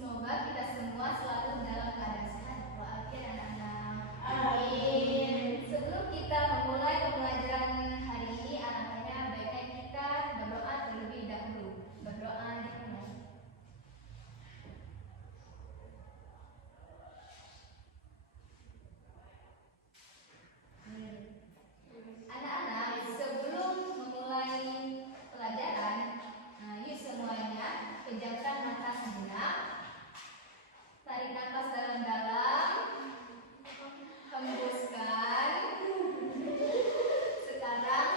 Semoga kita semua selalu dalam keadaan sehat walafiat anak-anak. Amin. Sebelum kita memulai pembelajaran hari ini, alangkah baiknya kita berdoa terlebih dahulu. Berdoa dimulai. Anak-anak, sebelum memulai pelajaran, yuk semuanya pejamkan mata sejenak. Tarik nafas dalam-dalam, hembuskan. Sekarang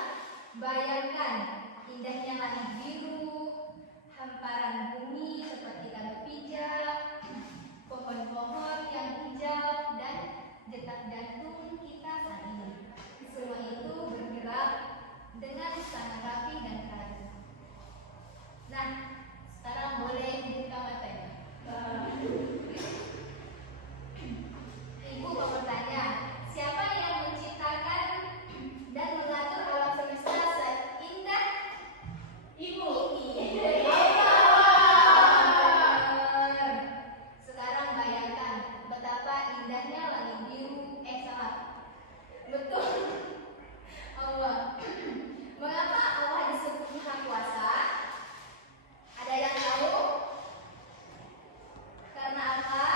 bayangkan indahnya langit biru, hamparan bumi seperti kandung pijak, pohon-pohon yang hijau, dan detak jantung kita saat ini. Semua itu bergerak dengan sangat rapi dan teratur. Nah, sekarang boleh buka matanya. Ibu mau bertanya, siapa yang menciptakan dan mengatur alam semesta seindah Ibu. ini? Sekarang bayangkan betapa indahnya langit biru. Salah. Betul. Allah. Mengapa Allah disebut Maha Kuasa? Ada yang tahu? Karena apa?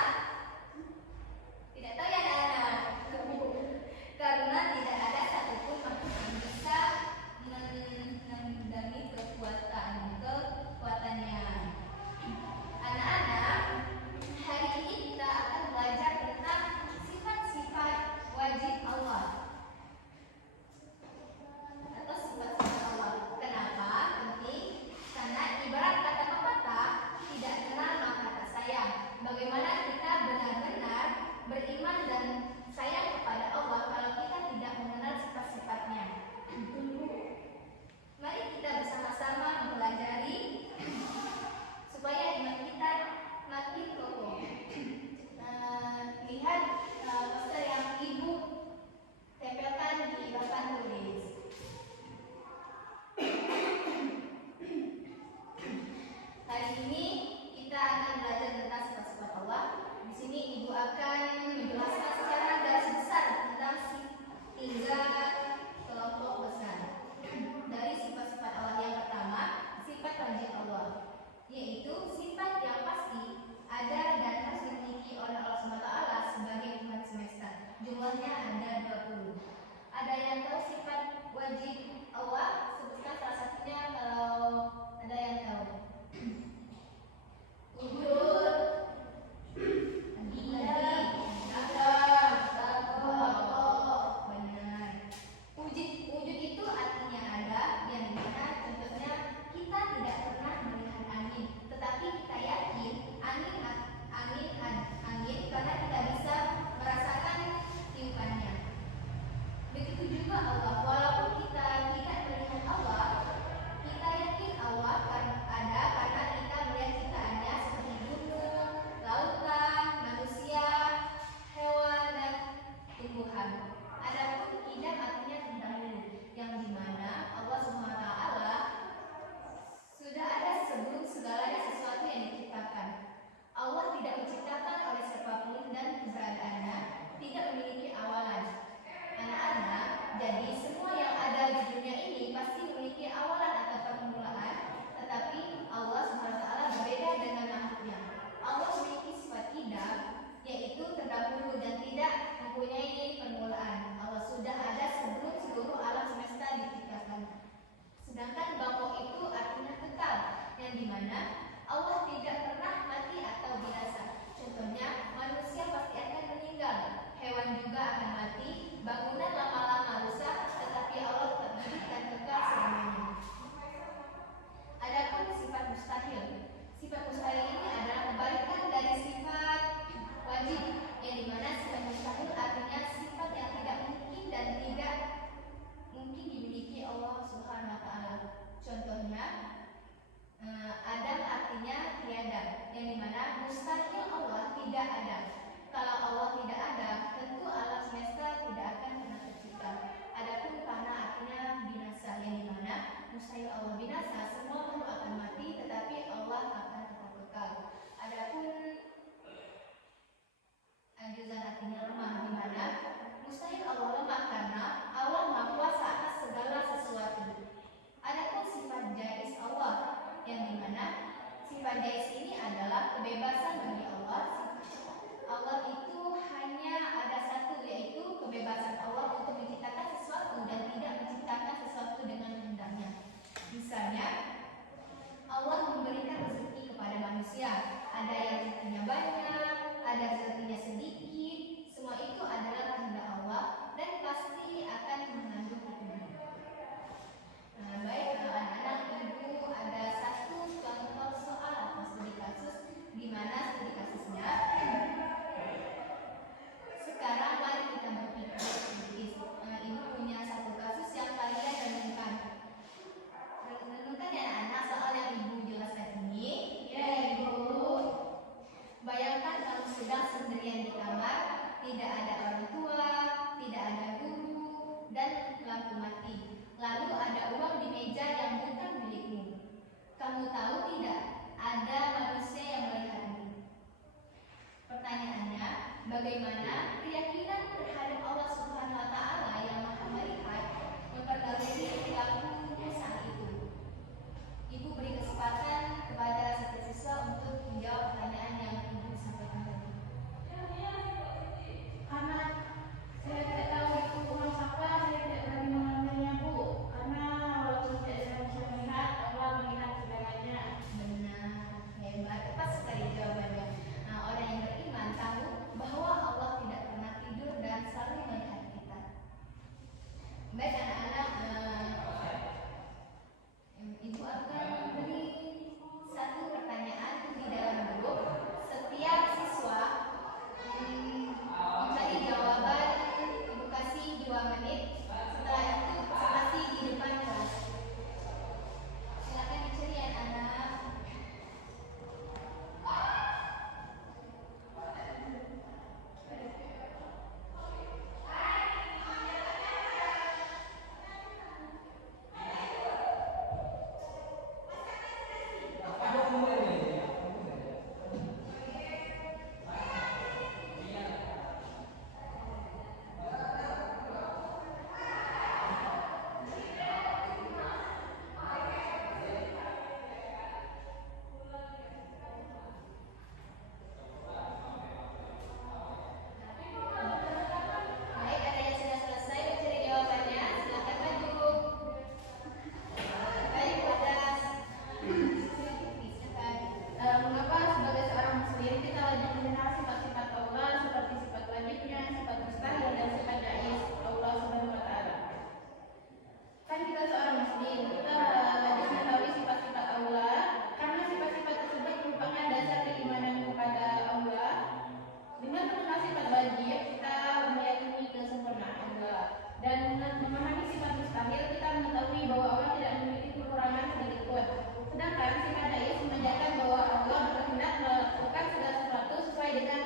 Tidak tahu ya anak-anak? Karena tidak ada satupun makhluk yang bisa menandingi kekuatannya. Anak-anak, hari ini kita akan belajar tentang sifat-sifat wajib Allah atau sifat-sifat Allah. Kenapa penting? Karena ibarat kata pepatah, tidak kenal maka tak sayang. Bagaimana kita benar-benar beriman dan sayang kepada Allah kalau kita tidak mengenal sifat-sifatnya? Mari kita bersama-sama mempelajari supaya iman kita makin kokoh. Lihat poster yang ibu tempelkan di papan tulis. Hari ini kita akan belajar tentang sifat-sifat Allah. Di sini ibu akan menjelaskan secara garis besar tentang tiga kelompok besar. Dari sifat-sifat Allah yang pertama, sifat wajib Allah, yaitu sifat yang pasti ada dan harus dimiliki oleh Allah SWT sebagai Tuhan semesta. Jumlahnya ada 20. Ada yang tahu sifat wajib Allah? Sebutkan salah satunya kalau ada yang tahu. Wujud, benar. Wujud itu artinya ada, yang dimana contohnya kita tidak pernah melihat angin, tetapi kita yakin angin karena kita bisa merasakan tiupannya. Begitu juga Allah, walaupun kita tidak melihat Allah, kita yakin Allah ada karena kita melihat ciptaannya seperti gunung, lautan, manusia, hewan, dan tumbuhan. Adapun kidam artinya terdahulu, yang dimana Allah SWT sudah ada sebelum segalanya sesuatu yang diciptakan. Allah tidak menciptakan oleh siapapun dan keberadaannya tidak memiliki awalan. Anak-anak, jadi semua yang ada di dunia ini pasti memiliki awalan atau permulaan, tetapi Allah SWT berbeda dengan makhluknya. Allah memiliki sifat kidam, yaitu terdahulu dan tidak mempunyai permulaan. Allah sudah ada sebelum seluruh alam semesta diciptakan. Sedangkan bako itu artinya kekal, yang dimana Allah tidak pernah mati atau binasa. Contohnya, manusia pasti akan meninggal, hewan juga akan mati, bangunan lama-lama rusak, tetapi Allah tetap hidup dan kekal selamanya. Adapun sifat mustahil. Sifat mustahil ini adalah kebalikan dari sifat wajib, yang dimana sifat mustahil artinya sifat yang tidak mungkin dan tidak mungkin dimiliki Allah Subhanahu wa Ta'ala. Contohnya, Adam artinya tiada, yang dimana mustahil Allah tidak ada. Kalau Allah tidak ada, tentu alam semesta tidak akan pernah tercipta. Adapun fana artinya binasa, yang dimana mustahil Allah binasa, semua makhluk akan mati, tetapi Allah akan tetap kekal. Adapun sendirian di kamar, tidak ada orang tua, tidak ada guru, dan lampu mati. Lalu ada uang di meja yang bukan milikmu. Kamu tahu tidak, ada manusia yang melihatmu. Pertanyaannya, bagaimana keyakinan terhadap Allah Subhanahu wa Ta'ala yang Maha Melihat mempengaruhi perilakumu saat itu? Ibu beri kesempatan kepada satu siswa untuk menjawab pertanyaan yang Ibu sampaikan tadi. Karena saya tidak tahu itu uang siapa, saya tidak berani mengambilnya, Bu. Karena walaupun tidak bisa melihat, Allah melihat segalanya. Benar, hebat, tepat sekali jawabannya. Nah, orang yang beriman tahu bahwa Allah tidak pernah tidur dan selalu melihat kita. Baik anak-anak, Ibu akan beri satu pertanyaan di dalam grup. Setiap siswa mencari jawaban, Ibu kasih 2 menit. Setelah itu presentasi di depan kelas. Silakan dicari anak-anak. Baik, ada yang sudah selesai mencari jawabannya, silakan maju. Baik, pada silakan. Mengapa sebagai seorang muslim kita wajib mengenal sifat-sifat Allah seperti sifat wajibnya, sifat mustahil, dan sifat jaiz Allah Subhanahu wa Ta'ala? Kan kita seorang muslim, kita wajib mengetahui sifat-sifat Allah karena sifat-sifat tersebut merupakan dasar keimanan kepada Allah. Dengan mengenal sifat wajib, kita meyakini kesempurnaan Allah, dan dengan memahami sifat mustahil, kita mengetahui bahwa Allah tidak memiliki kekurangan sedikit pun. Sedangkan sifat jaiz menandakan bahwa Allah berkehendak melakukan segala sesuatu sesuai dengan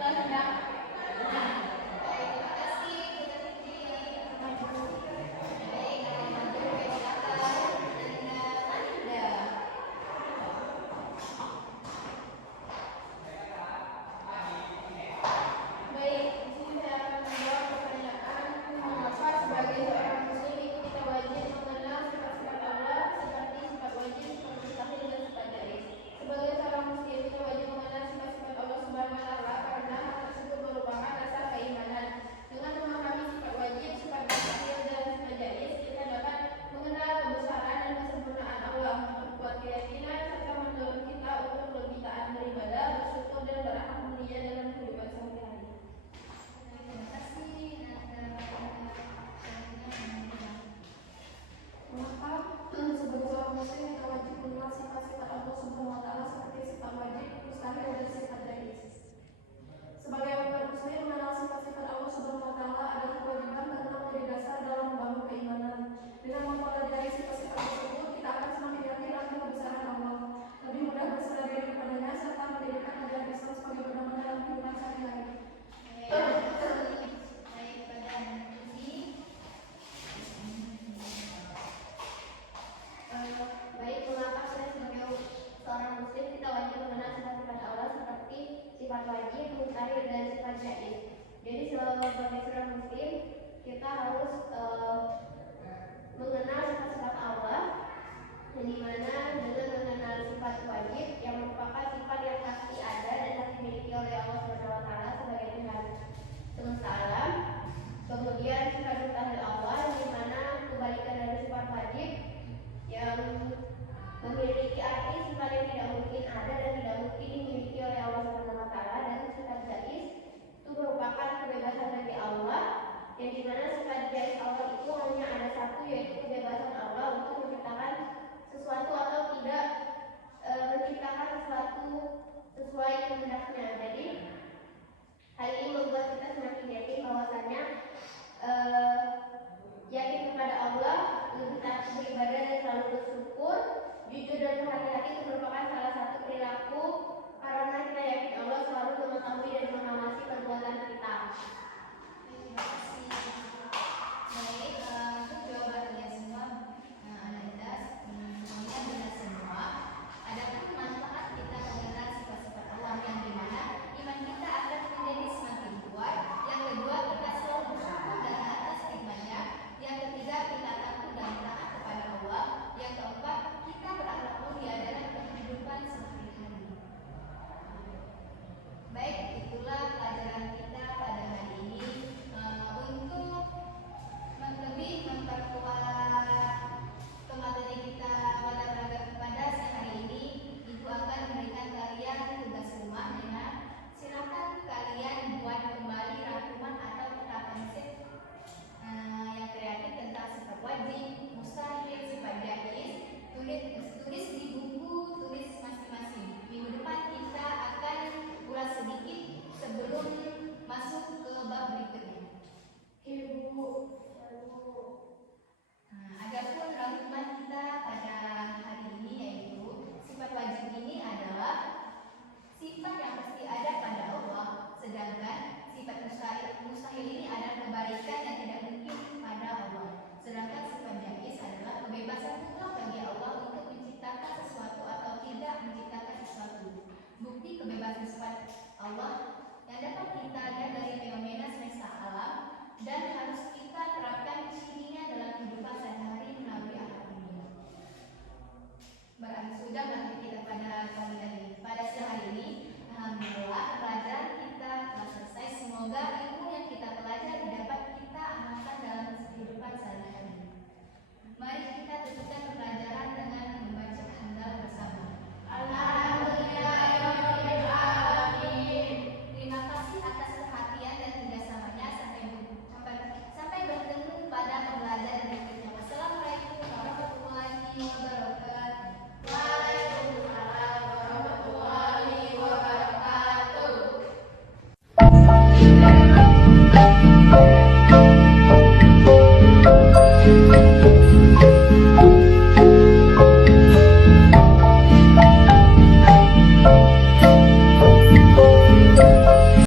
kehendaknya. Baik, terima kasih, Bu Fitri. Baik, ada yang maju, silakan. Anda. Baik, di sini saya akan menjawab pertanyaan mengapa sebagai seorang muslim itu kita wajib mengenal sifat-sifat Allah seperti sifat wajib, sifat mustahil, dan sifat jaiz. Sebagai seorang muslim kita wajib mengenal sifat-sifat Allah Subhanahu wa Ta'ala karena hal tersebut merupakan dasar keimanan. Dengan memahami sifat wajib, sifat mustahil, dan sifat jaiz, kita dapat mengenal kebesaran dan kesempurnaan Allah, memperkuat keyakinan serta mendorong kita untuk lebih taat beribadah, bersyukur, dan berakhlak mulia dalam kehidupan sehari-hari. Terima kasih. Maka sebagai seorang muslim kita wajib mengenal sifat-sifat Allah Subhanahu wa Ta'ala seperti sifat wajib, mustahil, dan sifat jaiz. Sebagai umat muslim mengenal sifat-sifat Allah Subhanahu wa Ta'ala adalah kewajiban karena menjadi dasar dalam membangun keimanan. Dengan mempelajari sifat-sifat tersebut, kita akan semakin yakin akan kebesaran Allah, lebih mudah berserah diri kepadanya serta menjadikan ajaran Islam sebagai pedoman dalam kehidupan sehari-hari. Baik, pada Putri. Baik, mengapa saya sebagai seorang muslim kita wajib mengenal sifat-sifat Allah seperti sifat wajib, mustahil, dan sifat jaiz. Jadi sebagai seorang muslim kita harus mengenal sifat-sifat Allah, yang dimana dengan mengenal sifat wajib yang